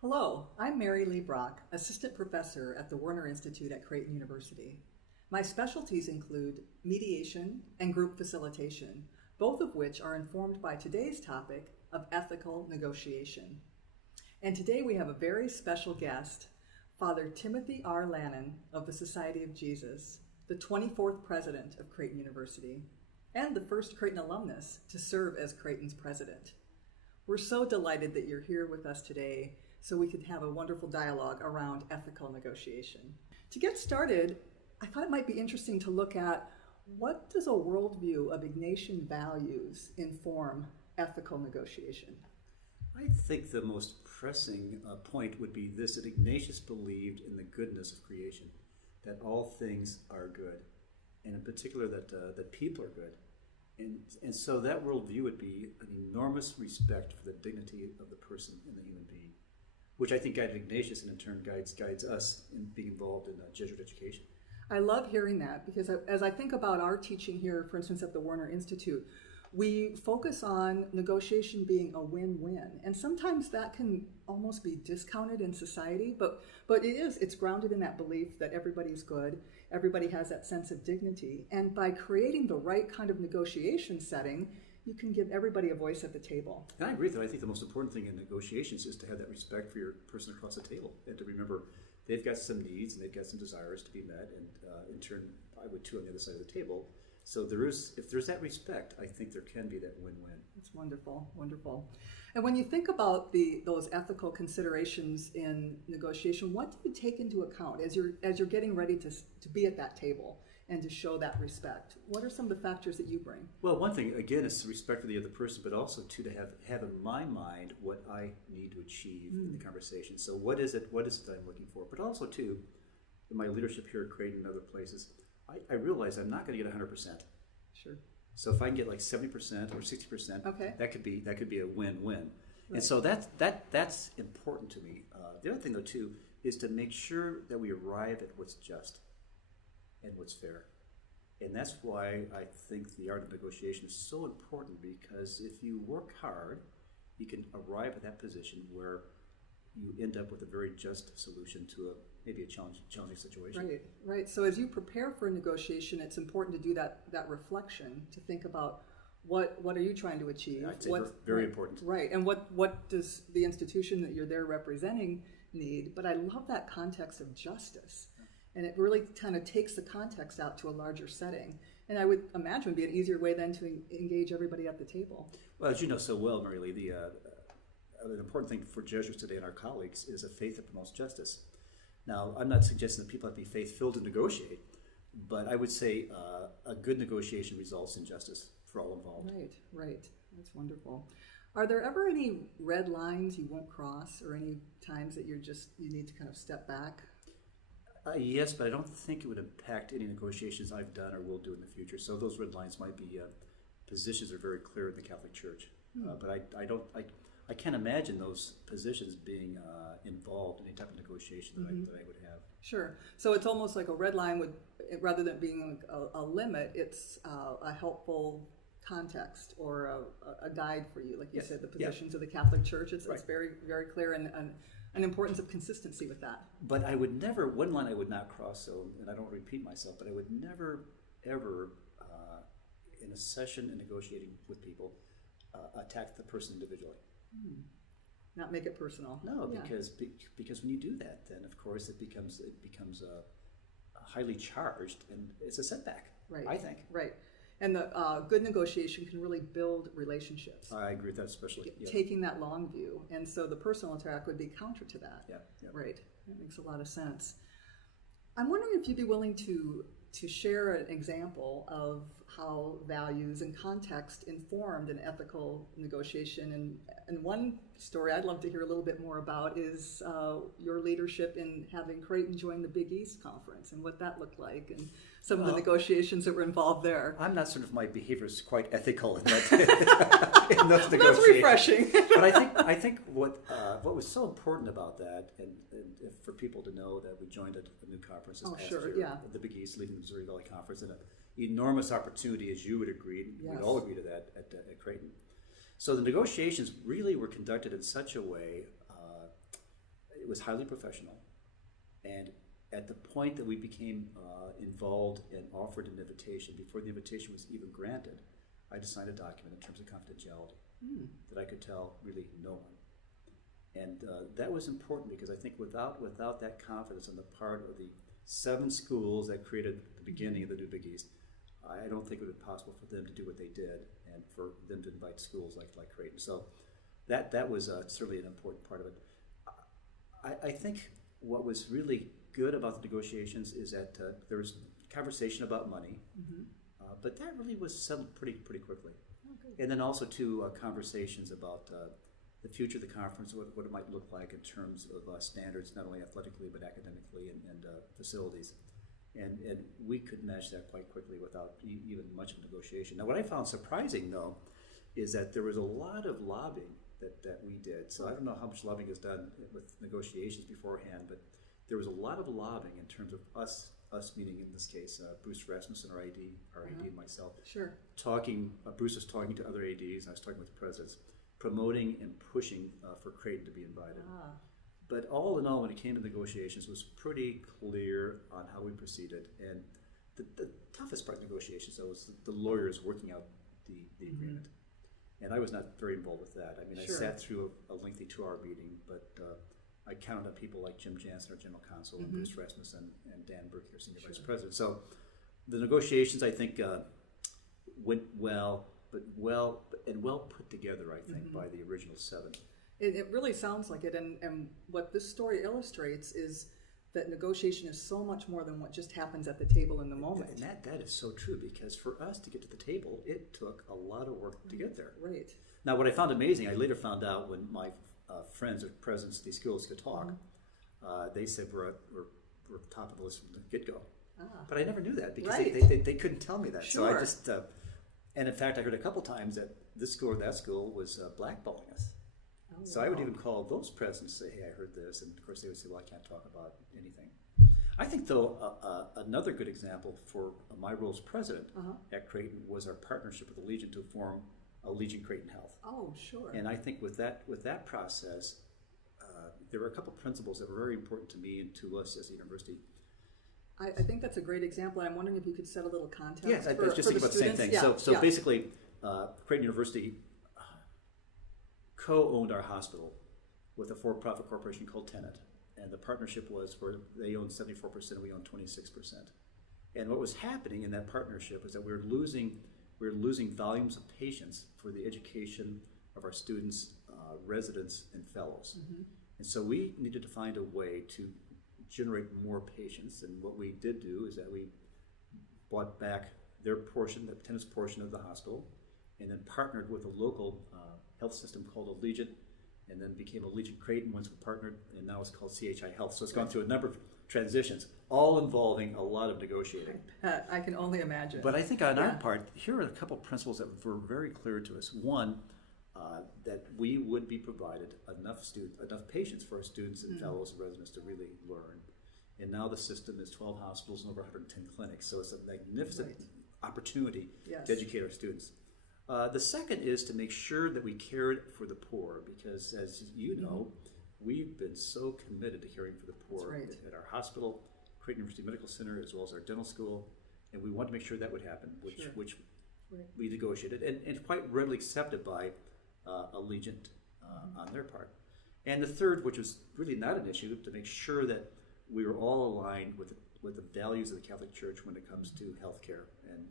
Hello, I'm Mary Lee Brock, Assistant Professor at the Warner Institute at Creighton University. My specialties include mediation and group facilitation, both of which are informed by today's topic of ethical negotiation. And today we have a very special guest, Father Timothy R. Lannon of the Society of Jesus, the 24th President of Creighton University, and the first Creighton alumnus to serve as Creighton's President. We're so delighted that you're here with us today so we could have a wonderful dialogue around ethical negotiation. To get started, I thought it might be interesting to look at what does a worldview of Ignatian values inform ethical negotiation? I think the most pressing point would be this, that Ignatius believed in the goodness of creation, that all things are good, and in particular that people are good. And so that worldview would be an enormous respect for the dignity of the person and the human being, which I think guided Ignatius and in turn guides us in being involved in Jesuit education. I love hearing that because as I think about our teaching here, for instance, at the Warner Institute, we focus on negotiation being a win-win. And sometimes that can almost be discounted in society, but it's grounded in that belief that everybody's good, everybody has that sense of dignity. And by creating the right kind of negotiation setting, you can give everybody a voice at the table. And I agree that I think the most important thing in negotiations is to have that respect for your person across the table and to remember they've got some needs and they've got some desires to be met, and in turn, I would too on the other side of the table. So if there's that respect, I think there can be that win-win. That's wonderful, wonderful. And when you think about those ethical considerations in negotiation, what do you take into account as you're getting ready to be at that table and to show that respect? What are some of the factors that you bring? Well, one thing, again, is respect for the other person, but also to have in my mind what I need to achieve in the conversation. So what is it that I'm looking for? But also, too, in my leadership here at Creighton and other places, I realize I'm not going to get 100%. Sure. So if I can get like 70% or 60%, okay, that could be a win-win. Right. And so that's important to me. The other thing, though, too, is to make sure that we arrive at what's just and what's fair. And that's why I think the art of negotiation is so important, because if you work hard, you can arrive at that position where you end up with a very just solution to maybe a challenging situation. Right. So as you prepare for a negotiation, it's important to do that reflection, to think about what are you trying to achieve? I'd say very important. Right, and what does the institution that you're there representing need? But I love that context of justice. And it really kind of takes the context out to a larger setting. And I would imagine would be an easier way then to engage everybody at the table. Well, as you know so well, Mary Lee, an important thing for Jesuits today and our colleagues is a faith that promotes justice. Now, I'm not suggesting that people have to be faith-filled to negotiate, but I would say a good negotiation results in justice for all involved. Right. That's wonderful. Are there ever any red lines you won't cross, or any times that you need to kind of step back? Yes, but I don't think it would impact any negotiations I've done or will do in the future. So those red lines might be positions are very clear in the Catholic Church, but I can't imagine those positions being involved in any type of negotiation that I would have. Sure. So it's almost like a red line would, rather than being a limit, it's a helpful context or a guide for you. Like you said, the positions of the Catholic Church, it's very, very clear, and an importance of consistency with that. But I would never, one line I would not cross, and I don't repeat myself, but I would never, ever, in a session in negotiating with people, attack the person individually. Not make it personal. No, because when you do that, then of course it becomes highly charged, and it's a setback. Right. I think. Right. And the good negotiation can really build relationships. I agree with that, especially taking that long view, and so the personal attack would be counter to that. Yeah. Right. That makes a lot of sense. I'm wondering if you'd be willing to share an example of how values and context informed an ethical negotiation. And one story I'd love to hear a little bit more about is your leadership in having Creighton join the Big East Conference and what that looked like, and some of the negotiations that were involved there. I'm not certain if my behavior is quite ethical in that in those negotiations. That's refreshing. But I think what was so important about that, and for people to know that we joined a new conference this past year, the Big East, leading the Missouri Valley Conference, and an enormous opportunity, as you would agree, we'd all agree to that at Creighton. So the negotiations really were conducted in such a way was highly professional. And at the point that we became involved and offered an invitation, before the invitation was even granted, I had to sign a document in terms of confidentiality that I could tell really no one. And that was important because I think without that confidence on the part of the 7 schools that created the beginning of the New Big East, I don't think it would be possible for them to do what they did and for them to invite schools like Creighton. So that was certainly an important part of it. I think what was really good about the negotiations is that there was conversation about money, but that really was settled pretty quickly. Okay. And then also conversations about the future of the conference, what it might look like in terms of standards, not only athletically but academically and facilities. And we could match that quite quickly without even much of negotiation. Now, what I found surprising, though, is that there was a lot of lobbying that we did. So I don't know how much lobbying is done with negotiations beforehand, but there was a lot of lobbying in terms of us meaning in this case Bruce Rasmussen, our AD and myself. Sure. Bruce was talking to other ADs, and I was talking with the presidents, promoting and pushing for Creighton to be invited. But all in all, when it came to negotiations, it was pretty clear on how we proceeded. And the toughest part of negotiations, though, was the lawyers working out the agreement. And I was not very involved with that. I mean, Sure. I sat through a lengthy 2-hour meeting, but I counted on people like Jim Jansen, our general counsel, and Bruce Rasmussen, and Dan Berkey, our senior vice president. So the negotiations, I think, went well, but well put together, I think, by the original 7. It really sounds like it, and what this story illustrates is that negotiation is so much more than what just happens at the table in the moment. And that is so true, because for us to get to the table, it took a lot of work to get there. Right. Now, what I found amazing, I later found out when my friends or presidents of these schools could talk, they said we're top of the list from the get-go. But I never knew that because they couldn't tell me that. Sure. So I just, and in fact, I heard a couple times that this school or that school was blackballing us. So I would even call those presidents and say, hey, I heard this. And of course they would say, well, I can't talk about anything. I think, though, another good example for my role as president at Creighton was our partnership with the Legion to form Legion Creighton Health. Oh, sure. And I think with that process, there were a couple principles that were very important to me and to us as a university. I think that's a great example. I'm wondering if you could set a little context. Yes, I for, was just for thinking about the same thing. Yeah, So basically, Creighton University co-owned our hospital with a for-profit corporation called Tenet. And the partnership was where they owned 74% and we owned 26%. And what was happening in that partnership was that we were losing volumes of patients for the education of our students, residents, and fellows. And so we needed to find a way to generate more patients. And what we did do is that we bought back their portion, the Tenet's portion of the hospital, and then partnered with a local health system called Allegiant, and then became Allegiant Creighton once we partnered, and now it's called CHI Health. So it's gone through a number of transitions, all involving a lot of negotiating. I can only imagine. But I think on our part, here are a couple principles that were very clear to us. One, that we would be provided enough patients for our students and fellows and residents to really learn. And now the system is 12 hospitals and over 110 clinics, so it's a magnificent opportunity to educate our students. The second is to make sure that we cared for the poor, because as you know, we've been so committed to caring for the poor at our hospital, Creighton University Medical Center, as well as our dental school, and we wanted to make sure that would happen, which we negotiated and quite readily accepted by Allegiant on their part. And the third, which was really not an issue, to make sure that we were all aligned with the values of the Catholic Church when it comes to healthcare,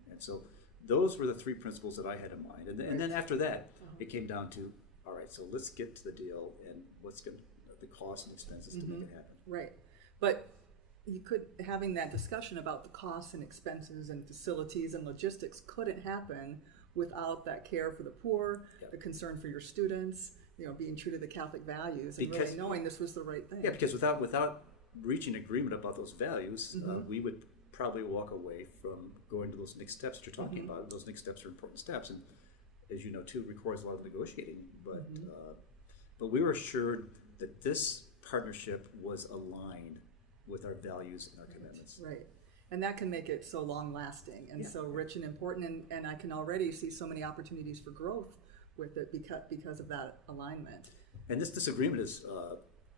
and so those were the 3 principles that I had in mind. And then after that, it came down to, all right, so let's get to the deal and what's going to the costs and expenses to make it happen. Right. But you could, having that discussion about the costs and expenses and facilities and logistics couldn't happen without that care for the poor, the concern for your students, being true to the Catholic values, and really knowing this was the right thing. Yeah, because without reaching agreement about those values, we would probably walk away from going to those next steps that you're talking about. Those next steps are important steps, and as you know too, it requires a lot of negotiating. But we were assured that this partnership was aligned with our values and our commitments. Right. And that can make it so long-lasting and so rich and important, and I can already see so many opportunities for growth with it because of that alignment. And this agreement is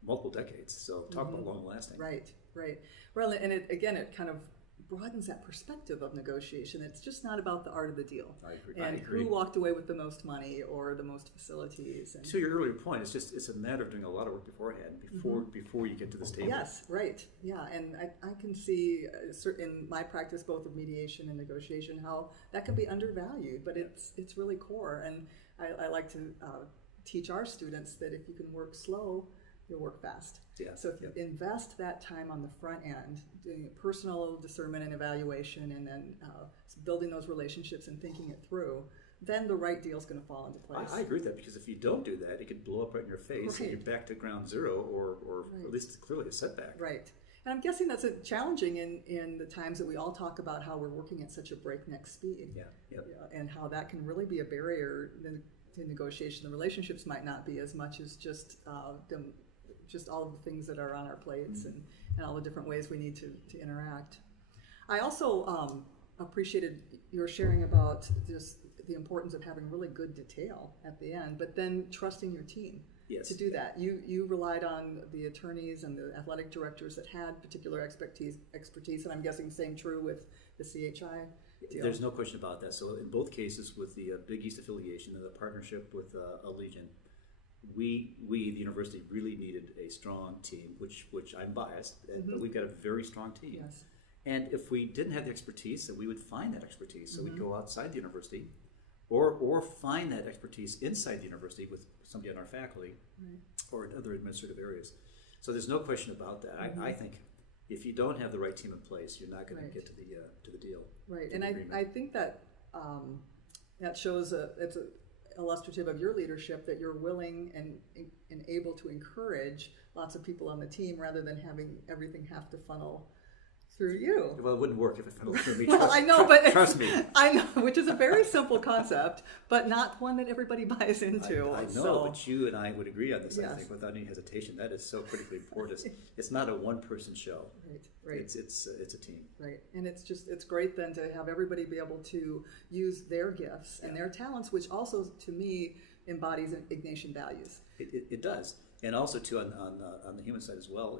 multiple decades. So talk about long lasting. Right, right. Well, and it kind of broadens that perspective of negotiation. It's just not about the art of the deal. I agree. And who walked away with the most money or the most facilities. And to your earlier point, it's a matter of doing a lot of work beforehand, before you get to this table. Yes, right. Yeah, and I can see in my practice both of mediation and negotiation how that can be undervalued, but it's really core. And I like to teach our students that if you can work slow, you'll work fast. Yeah. So if you invest that time on the front end, doing personal discernment and evaluation, and then building those relationships and thinking it through, then the right deal is going to fall into place. I agree with that, because if you don't do that, it could blow up right in your face, and you're back to ground zero, or at least clearly a setback. Right. And I'm guessing that's challenging in the times that we all talk about how we're working at such a breakneck speed. Yeah. Yep. And how that can really be a barrier to negotiation. The relationships might not be as much as just all of the things that are on our plates and all the different ways we need to interact. I also appreciated your sharing about just the importance of having really good detail at the end, but then trusting your team to do that. You relied on the attorneys and the athletic directors that had particular expertise, and I'm guessing same true with the CHI deal. There's no question about that. So in both cases, with the Big East affiliation and the partnership with Allegiant, we the university really needed a strong team, which I'm biased, but we've got a very strong team. Yes. And if we didn't have the expertise, then we would find that expertise. So we'd go outside the university, or find that expertise inside the university with somebody on our faculty, or in other administrative areas. So there's no question about that. I think if you don't have the right team in place, you're not going to get to the deal. Right, and I think that that shows it's illustrative of your leadership, that you're willing and able to encourage lots of people on the team rather than having everything have to funnel through you. Well, it wouldn't work if it funneled through me. Well, I know, but trust me. I know, which is a very simple concept, but not one that everybody buys into. I know, but you and I would agree on this. I think without any hesitation, that is so critically important. It's not a one-person show. Right. It's a team. Right, and it's great then to have everybody be able to use their gifts and their talents, which also to me embodies Ignatian values. It does, and also too on the human side as well.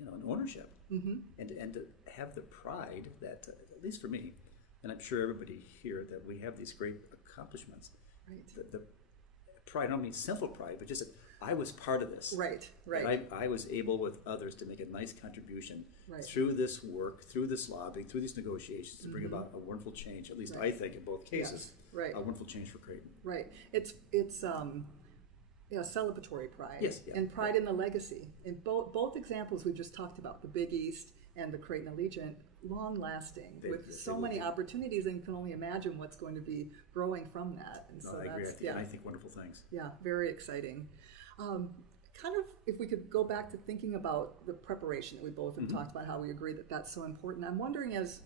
An ownership, and to have the pride that, at least for me, and I'm sure everybody here, that we have these great accomplishments. Right. The pride, I don't mean sinful pride, but just that I was part of this. Right. I was able with others to make a nice contribution through this work, through this lobbying, through these negotiations, to bring about a wonderful change. At least I think in both cases, a wonderful change for Creighton. Right. It's celebratory pride, and pride in the legacy. In both examples we've just talked about, the Big East and the Creighton Allegiant, long-lasting, with so many opportunities, and you can only imagine what's going to be growing from that. And so I agree. I think wonderful things. Yeah, very exciting. Kind of, if we could go back to thinking about the preparation that we both have talked about, how we agree that that's so important. I'm wondering, as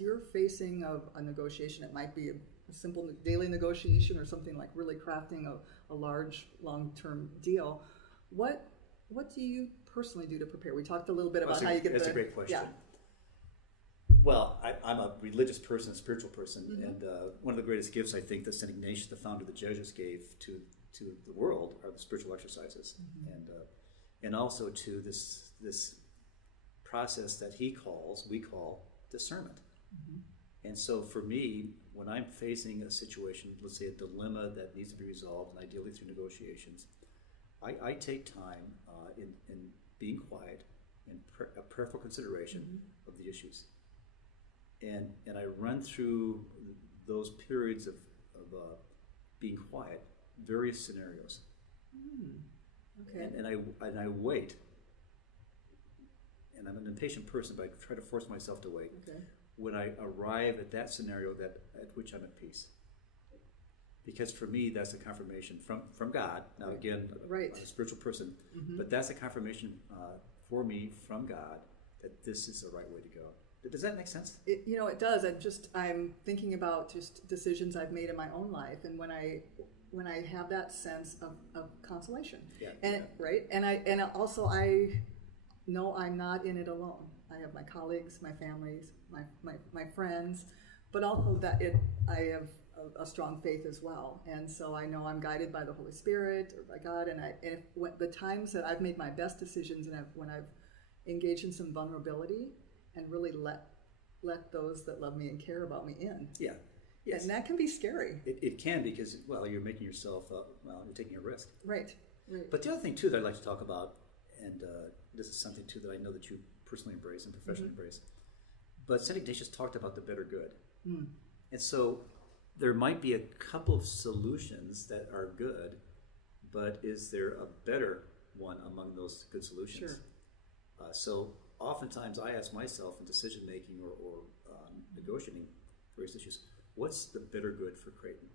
you're facing a negotiation, it might be a simple daily negotiation or something like really crafting a large long-term deal. What do you personally do to prepare? We talked a little bit about how you get That's a great question. Yeah. Well, I'm a religious person, a spiritual person, and one of the greatest gifts I think that St. Ignatius, the founder of the Jesuits, gave to the world are the spiritual exercises, and also to this process that we call discernment. And so for me, when I'm facing a situation, let's say a dilemma that needs to be resolved, and ideally through negotiations, I take time in being quiet and a prayerful consideration of the issues. And I run through those periods of being quiet, various scenarios. Okay. And I wait. And I'm an impatient person, but I try to force myself to wait. Okay. When I arrive at that scenario at which I'm at peace. Because for me, that's a confirmation from God. Now again, I'm a spiritual person, but that's a confirmation for me from God that this is the right way to go. Does that make sense? It does. I'm thinking about just decisions I've made in my own life, and when I have that sense of consolation, and also I know I'm not in it alone. I have my colleagues, my families, my friends, but also that I have a strong faith as well. And so I know I'm guided by the Holy Spirit or by God. And the times that I've made my best decisions and when I've engaged in some vulnerability and really let those that love me and care about me in. Yeah. Yes. And that can be scary. It can, because, well, you're making yourself, you're taking a risk. Right. But the other thing, too, that I'd like to talk about, and this is something, too, that I know that you personally embrace and professionally embrace, but St. Ignatius talked about the better good. And so there might be a couple of solutions that are good, but is there a better one among those good solutions? Sure. So oftentimes I ask myself in decision making or negotiating various issues, what's the better good for Creighton?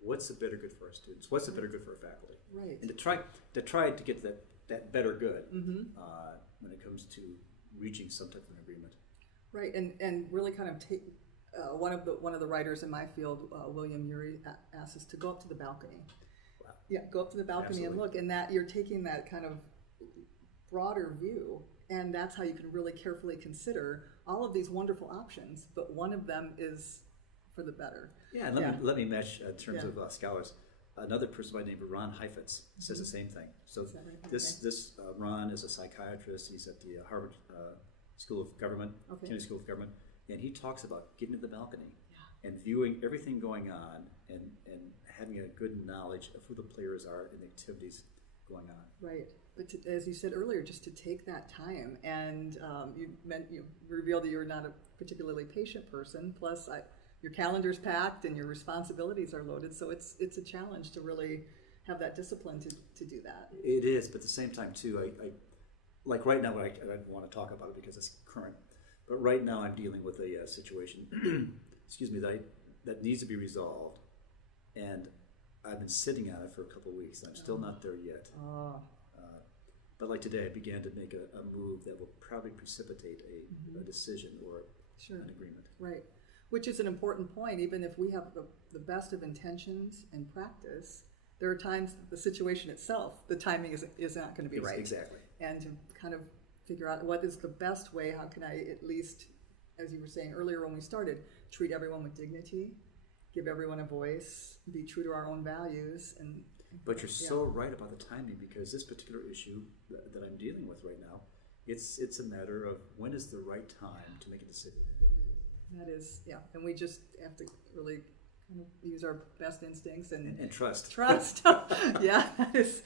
What's the better good for our students? What's the better good for our faculty? Right. And to try to get that better good when it comes to reaching some type of an agreement. Right, and really kind of take one of the writers in my field, William Urey, asks us to go up to the balcony. Wow. Yeah, go up to the balcony and look, and that you're taking that kind of broader view, and that's how you can really carefully consider all of these wonderful options. But one of them is for the better. Yeah, and let me match in terms of scholars. Another person by the name of Ron Heifetz says the same thing. So right? this Ron is a psychiatrist. He's at the Harvard School of Government, Kennedy School of Government, and he talks about getting to the balcony and viewing everything going on and having a good knowledge of who the players are and the activities going on. Right. But as you said earlier, just to take that time, and you revealed that you're not a particularly patient person, plus your calendar's packed and your responsibilities are loaded, so it's a challenge to really have that discipline to do that. It is, but at the same time too, I like right now, I don't want to talk about it because it's current, but right now I'm dealing with a situation, excuse me, that needs to be resolved, and I've been sitting on it for a couple of weeks, and I'm still not there yet. But like today, I began to make a move that will probably precipitate a decision or an agreement. Right. Which is an important point. Even if we have the best of intentions and practice, there are times the situation itself, the timing is not going to be right. Exactly. And to kind of figure out what is the best way, how can I at least, as you were saying earlier when we started, treat everyone with dignity, give everyone a voice, be true to our own values. But you're so right about the timing, because this particular issue that I'm dealing with right now, it's a matter of when is the right time to make a decision. That is, and we just have to really kind of use our best instincts and trust. Trust. that is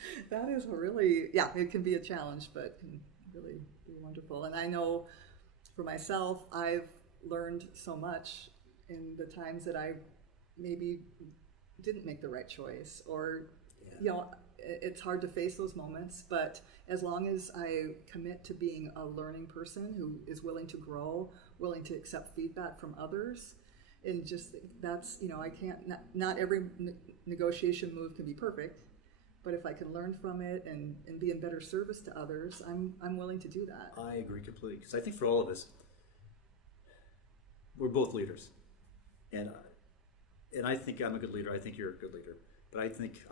a really, it can be a challenge, but can really be wonderful. And I know for myself, I've learned so much in the times that I maybe didn't make the right choice, or it's hard to face those moments, but as long as I commit to being a learning person who is willing to grow, willing to accept feedback from others, and just that's, I can't, not every negotiation move can be perfect, but if I can learn from it and be in better service to others, I'm willing to do that. I agree completely, because I think for all of us, we're both leaders, and I think I'm a good leader. I think you're a good leader. But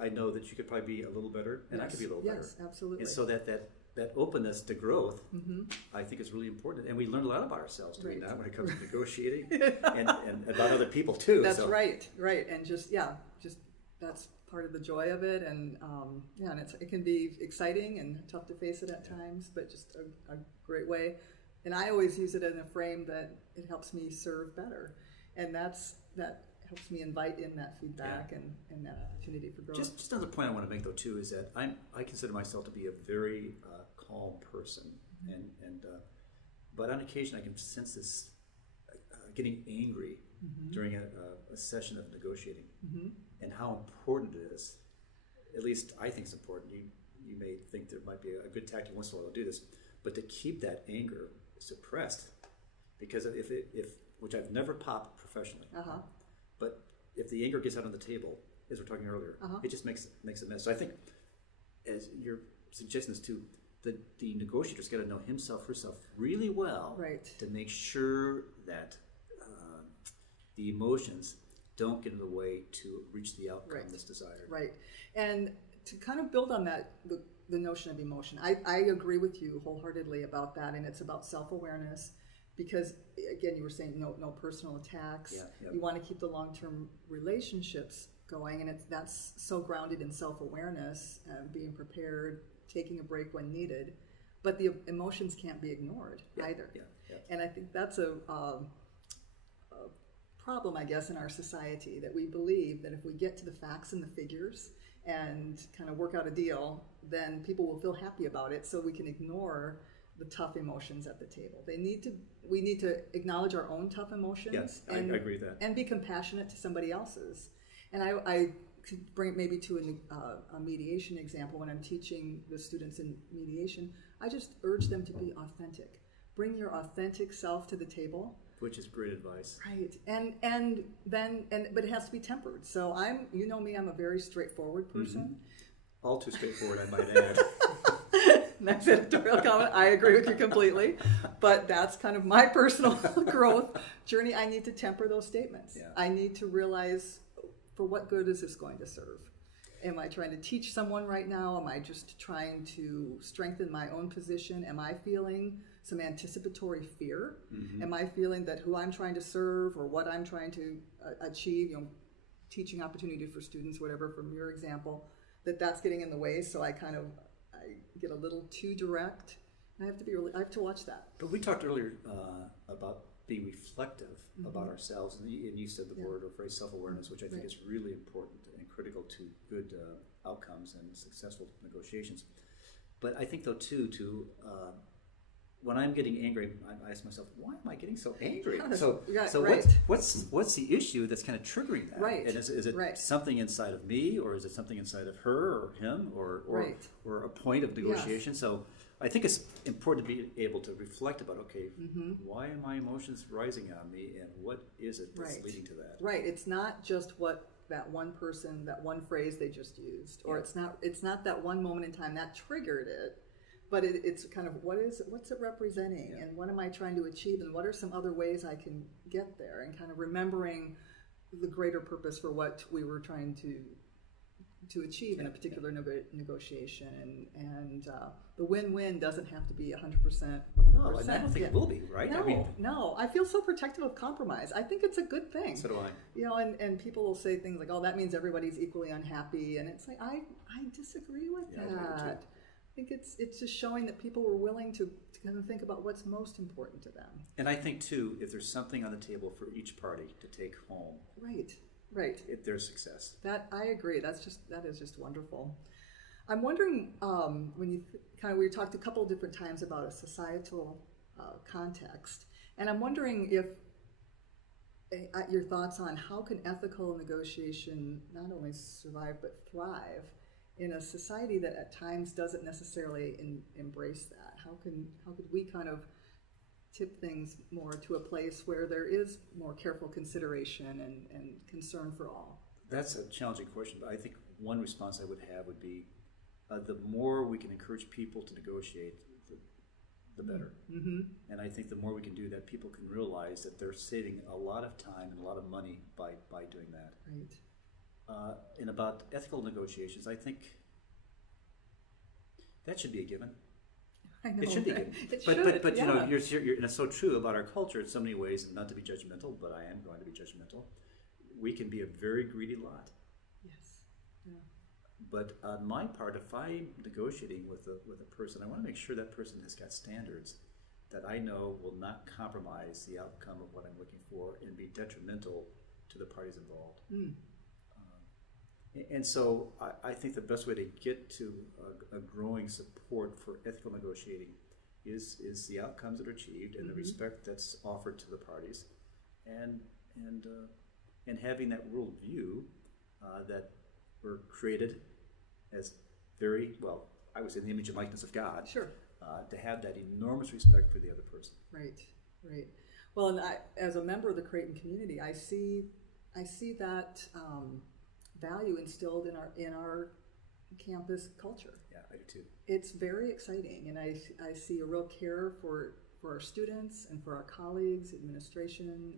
I know that you could probably be a little better, and I could be a little better. Yes, absolutely. And so that openness to growth, I think is really important. And we learn a lot about ourselves doing that when it comes to negotiating and about other people too. That's right. And just that's part of the joy of it. And and it can be exciting and tough to face it at times, but just a great way. And I always use it in a frame that it helps me serve better. And that helps me invite in that feedback and that opportunity for growth. Just another point I want to make though too is that I consider myself to be a very calm person, but on occasion I can sense this getting angry during a session of negotiating, and how important it is. At least I think it's important. You may think there might be a good tactic once in a while to do this, but to keep that anger suppressed, because if which I've never popped professionally. But if the anger gets out on the table, as we're talking earlier, it just makes a mess. So I think, as you're suggesting this too, the negotiator's got to know himself, herself really well, to make sure that the emotions don't get in the way to reach the outcome that's desired. Right. And to kind of build on that, the notion of emotion, I agree with you wholeheartedly about that, and it's about self-awareness because again, you were saying no personal attacks. Yeah. You want to keep the long-term relationships going, and that's so grounded in self-awareness, being prepared, taking a break when needed, but the emotions can't be ignored either. And I think that's a problem, I guess, in our society, that we believe that if we get to the facts and the figures and kind of work out a deal, then people will feel happy about it, so we can ignore the tough emotions at the table. We need to acknowledge our own tough emotions. Yes, and, I agree with that. And be compassionate to somebody else's. And I could bring it maybe to a mediation example. When I'm teaching the students in mediation, I just urge them to be authentic. Bring your authentic self to the table. Which is great advice. Right. But it has to be tempered. So you know me, I'm a very straightforward person. All too straightforward, I might add. Next editorial comment, I agree with you completely. But that's kind of my personal growth journey. I need to temper those statements. Yeah. I need to realize, for what good is this going to serve? Am I trying to teach someone right now? Am I just trying to strengthen my own position? Am I feeling some anticipatory fear? Am I feeling that who I'm trying to serve or what I'm trying to achieve, teaching opportunity for students, whatever, from your example, that's getting in the way, so I get a little too direct. I have to watch that. But we talked earlier about being reflective about ourselves, and you said the word or phrase self-awareness, which I think is really important and critical to good outcomes and successful negotiations. But I think, though, too, when I'm getting angry, I ask myself, why am I getting so angry? So what's the issue that's kind of triggering that? Right. And is it something inside of me, or is it something inside of her or him, or a point of negotiation? Yes. So I think it's important to be able to reflect about, okay, why are my emotions rising on me, and what is it that's leading to that? Right. It's not just what that one person, that one phrase they just used, or it's not that one moment in time that triggered it. But it's kind of what's it representing, and what am I trying to achieve, and what are some other ways I can get there, and kind of remembering the greater purpose for what we were trying to achieve in a particular negotiation, and the win-win doesn't have to be 100%. No, and I don't think it will be, right? No, I feel so protective of compromise. I think it's a good thing. So do I. And people will say things like, "Oh, that means everybody's equally unhappy," and it's like I disagree with that. I think it's just showing that people were willing to kind of think about what's most important to them. And I think, too, if there's something on the table for each party to take home, right, there's success. That I agree. That is just wonderful. I'm wondering when we talked a couple of different times about a societal context, and I'm wondering if your thoughts on how can ethical negotiation not only survive but thrive in a society that at times doesn't necessarily embrace that. How could we kind of tip things more to a place where there is more careful consideration and concern for all? That's a challenging question, but I think one response I would have would be the more we can encourage people to negotiate, the better. And I think the more we can do that, people can realize that they're saving a lot of time and a lot of money by doing that. Right. And about ethical negotiations, I think that should be a given. I know, it should be a given. But you know, you're and it's so true about our culture in so many ways, and not to be judgmental, but I am going to be judgmental. We can be a very greedy lot. Yes. Yeah. But on my part, if I'm negotiating with a person, I want to make sure that person has got standards that I know will not compromise the outcome of what I'm looking for and be detrimental to the parties involved. And so I think the best way to get to a growing support for ethical negotiating is the outcomes that are achieved and the respect that's offered to the parties, and having that worldview that we're created as very well. I was in the image and likeness of God. Sure. To have that enormous respect for the other person. Right. Well, and as a member of the Creighton community, I see that value instilled in our campus culture. Yeah, I do too. It's very exciting, and I see a real care for our students and for our colleagues, administration.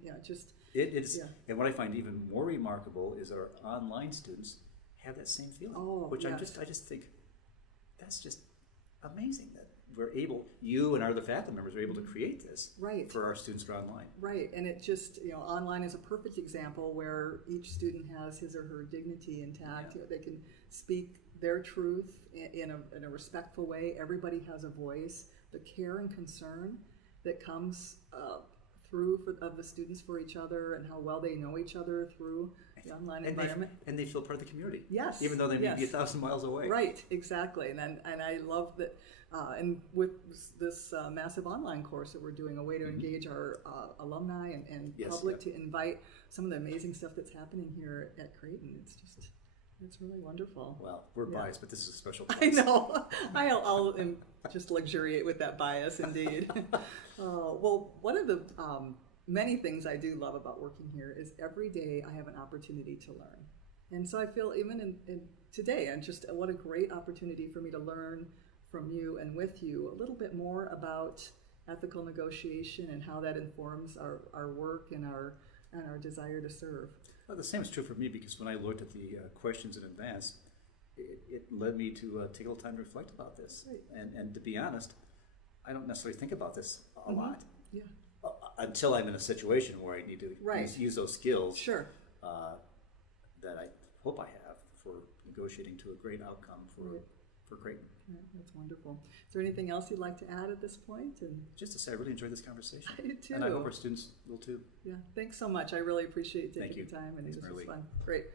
It is. Yeah. And what I find even more remarkable is our online students have that same feeling. Oh, which yes. I just think that's just amazing that we're able, you and our other faculty members are able to create this Right. for our students who are online. Right, and it just, online is a perfect example where each student has his or her dignity intact. Yeah. They can speak their truth in a respectful way. Everybody has a voice. The care and concern that comes through of the students for each other and how well they know each other through the online environment. And they feel part of the community. Yes. Even though they may yes. be 1,000 miles away. Right, exactly. And I love that. And with this massive online course that we're doing, a way to engage our alumni and Yes, public yeah. to invite some of the amazing stuff that's happening here at Creighton. It's really wonderful. Well, we're Yeah. biased, but this is a special I place. know. I'll just luxuriate with that bias, indeed. Well, one of the many things I do love about working here is every day I have an opportunity to learn. And so I feel even in today, and just what a great opportunity for me to learn from you and with you a little bit more about ethical negotiation and how that informs our work and our desire to serve. Well, the same is true for me, because when I looked at the questions in advance, it led me to take a little time to reflect about this. Right. And to be honest, I don't necessarily think about this a Mm-hmm. lot Yeah. until I'm in a situation where I need to Right. use those skills Sure. that I hope I have for negotiating to a great outcome Right. for Creighton. Yeah, that's wonderful. Is there anything else you'd like to add at this point? And Just to say, I really enjoyed this conversation. I did too. And I hope our students will too. Yeah, thanks so much. I really appreciate Thank taking you. the time, and Thanks, this was Marlene. fun. Great.